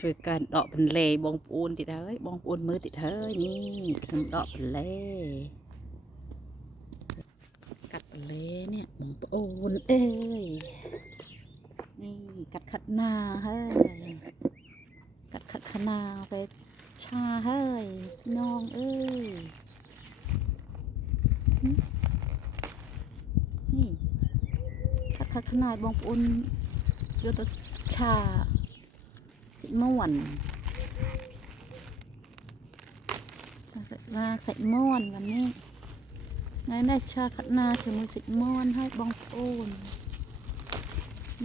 ช่วยกันดอกเป็นเล่บองปูนติดเฮ้ยบองปูนมือติดเฮ้ยนี่ทำดอกเป็นเล่กัดเป็นเล่เนี่ยบองปูนเอ้ยนี่กัดขัดนาเฮ้ยกัดขัดขนาไปชาเฮ้ยน้องเอ้ยนี่กัดขัดขนาบองปูนโยตชาสิม่วนมาใส่ม่วนกันนี่ไงได้ชาขัดนาถึงมือสิม่วนให้บองปูน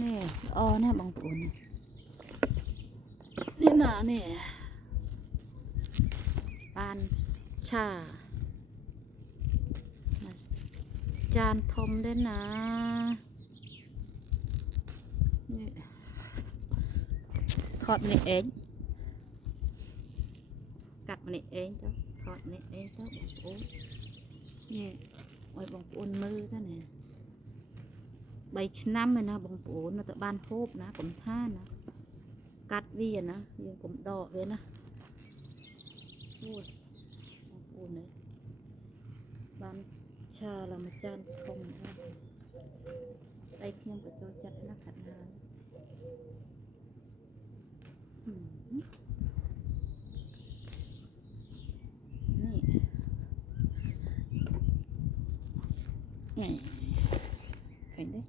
นี่เนี่ยบองปูนนี่หนาเนี่ยปานชาจานทมได้นะนี่ทอดนี่เองกัดมันนี่เองเจ้าทอดนี่เองเจ้าบองปูนนี่ไว้บองปูนมือท่านเนี่ยใบน้ำเลยนะบองปูนมาแต่บ้านโฮบนะผมท่านะกัดวีนะยังผมดอกเลยนะโอ้ยบองปูนเลยบ้านชาเรามาจานทงนะไอ้ขยมกับโจจัดนักขัดงานนี่ใครได้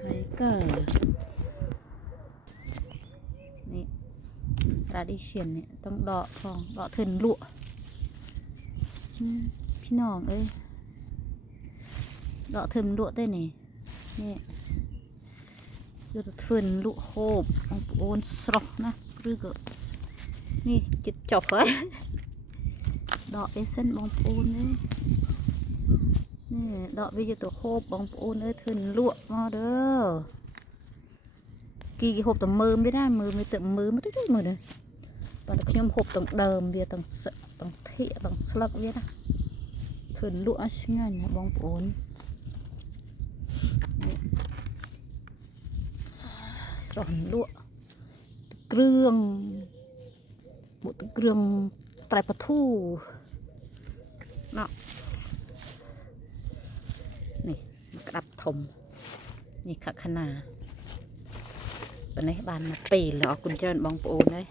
ไฮเกอร์นี่ราดิเชียนเนี่ยต้องดอกของดอกถึงลวกพี่น้องเอ้ยดอกถึงลวกได้นี่นี่ดอกถึงลวกโฮบโอนสระนะหรือก็นี่จิตจบเลยดอกเอเซนบองปูนเลยนี่ดอกวิจิตรโคบบองปูนเลยถึงลวกมาเด้อกี่หบต่อมือไม่ได้มือไม่เต็มมือไม่ได้มือเลยตอนขยมหบต่างเดิมเบียต่างเสต่างเทะต่างสลักเบียนะถึงลวกใช่ไหมเนี่ยบองปูนสอนลวกเครื่องบุตรเครื่องไตรปะทูเนาะนี่กระดับถมนี่ขักขนาเป็นไงบานมาปีแล้วกุญแจบองปูนเลย